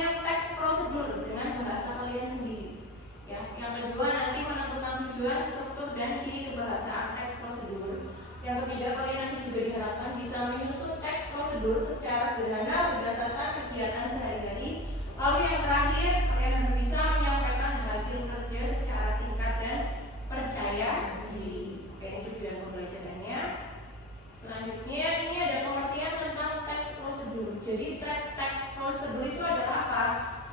pengertian teks prosedur dengan bahasa kalian sendiri. Ya. Yang kedua nanti menentukan tujuan, struktur, dan ciri kebahasaan teks prosedur. Yang ketiga kalian nanti juga diharapkan bisa menyusun teks prosedur secara sederhana berdasarkan kegiatan sehari-hari. Lalu yang terakhir kalian harus bisa menyampaikan hasil kerja secara singkat dan percaya diri. Oke, itu tujuan pembelajarannya. Selanjutnya ini ada pengertian tentang teks prosedur. Jadi teks prosedur itu adalah apa?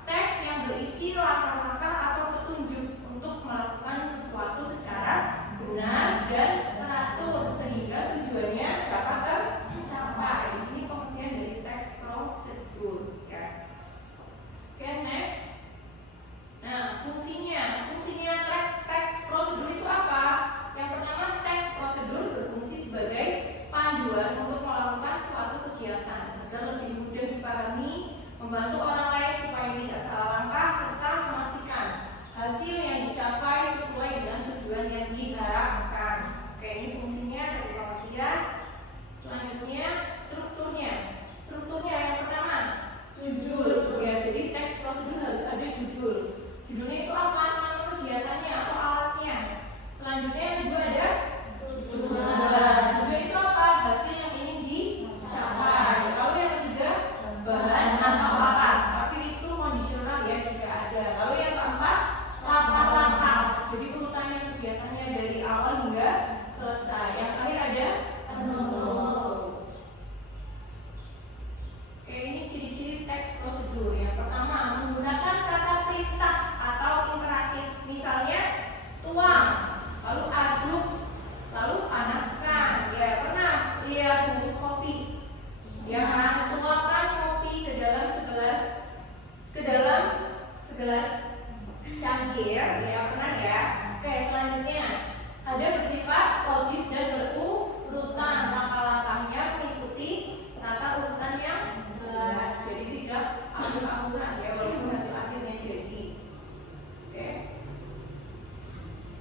Teks yang berisi langkah-langkah atau petunjuk untuk melakukan sesuatu secara benar dan teratur sehingga tujuannya dapat tercapai. Ini pengertian dari teks prosedur. Ya. Oke, next. Nah, fungsinya teks prosedur itu apa? Yang pertama, teks prosedur berfungsi sebagai panduan untuk melakukan suatu kegiatan agar lebih mudah dipahami, membantu orang lain supaya tidak salah langkah, serta memastikan hasil yang dicapai sesuai dengan tujuan yang diharapkan. Oke, ini fungsinya dari pengertian. Selanjutnya, strukturnya. Strukturnya yang pertama, judul. Ya, jadi teks prosedur harus ada judul. Judulnya itu apa? Nama kegiatannya atau alatnya. Selanjutnya yang kedua ada tujuan. Tujuan itu apa? Hasil yang ingin dicapai. Lalu yang ketiga, bahan atau alat. Tapi itu kondisional ya jika ada. Lalu yang keempat, langkah-langkah. Jadi urutannya kegiatannya dari awal hingga selesai. Yang terakhir ada penutup. Oke, ini ciri-ciri teks prosedur. Yang pertama, menggunakan kata perintah atau imperatif. Misalnya, tuang, lalu aduk, lalu panaskan. Ya, pernah lihat bungkus kopi? Ya kan, tuangkan kopi ke dalam segelas cangkir. Ya, pernah ya. Oke, selanjutnya ada bersifat logis dan berurutan. Langkah-langkahnya mengikuti tata urutan yang jelas. Jadi tidak akur-akuran ya, walaupun hasil akhirnya jadi. Oke.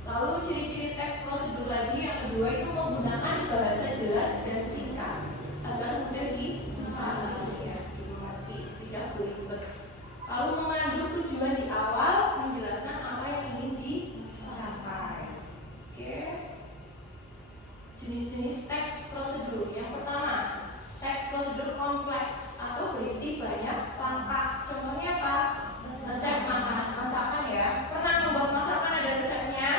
Lalu ciri-ciri teks prosedur lagi yang kedua itu menggunakan bahasa jelas dan singkat agar mudah dipahami ya, dimengerti, tidak belibet. Lalu mengandung tujuan di awal, menjelaskan apa yang ingin dicapai. Oke. Jenis-jenis teks prosedur. Yang pertama, teks prosedur kompleks atau berisi banyak langkah. Contohnya apa? Resep masakan ya. Pernah membuat masakan ada resepnya?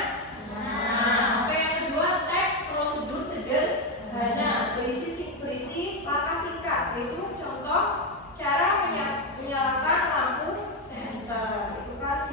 Nah, oke, yang kedua teks prosedur sederhana berisi langkah singkat. Yaitu contoh cara menyalakan lampu senter. Itu kan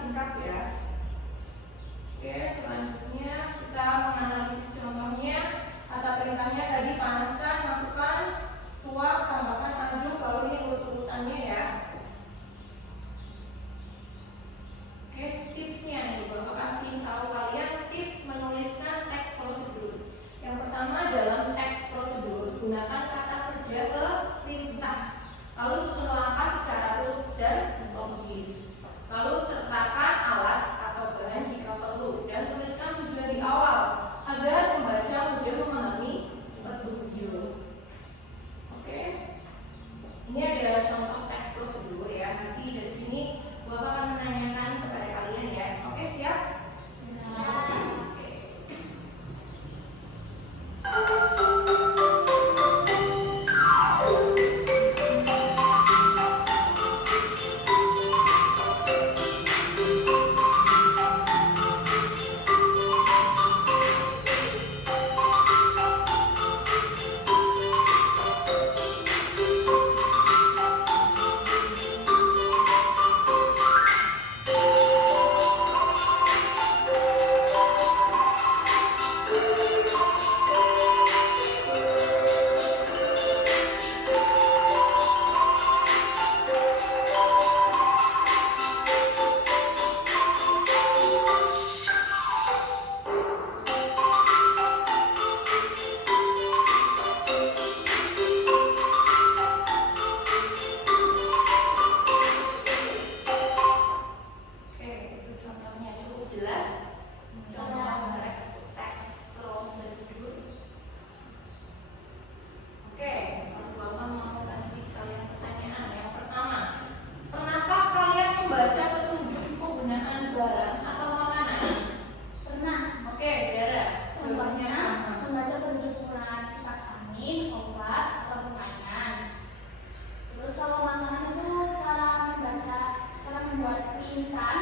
instan